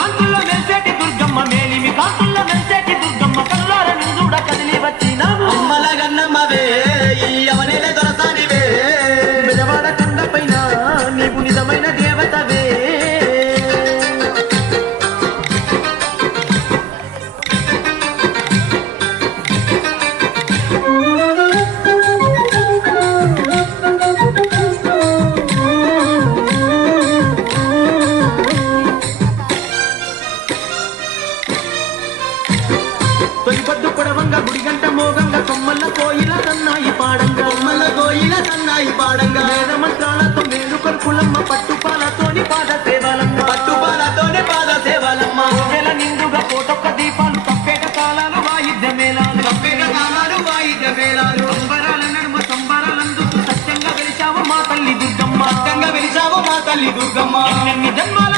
కాంతుల్లో మెరిసేటి దుర్గమ్మ మేలిమి కాంతుల్లో మెరిసేటి దుర్గమ్మ కల్లార నిందుడ కదిలి వచ్చినావు అమ్మల గన్నమ్మవే ఈ అవనేల దొరసానివే బెజవాడ కొండపైన నీవు నిజమైన దేవతవే తొలిపొద్దు పొడవంగా గుడిగంట మోగంగా కొమ్మల్ల కోయిల సన్నాయి పాడంగా కొమ్మల కోయిల సన్నాయి పాడంగా వేద మంత్రాలతో మేలుకొలు కులమ్మ పట్టుపాలతోని పాద సేవలమ్మ పట్టుపాలతోనే పాద సేవలమ్మ వేల నిండుగా కోటొక్క దీపాలు తప్పేట తాళాలు వాయిద్య మేళాలు తప్పేట తాళాలు వాయిద్య మేళాలు సంబరాల నడుమ సంబరాలందుకు సత్యంగా వెలిచావు మా తల్లి దుర్గమ్మ సత్యంగా వెలిసావు మా తల్లి దుర్గమ్మ ఎన్నెన్ని జన్మాల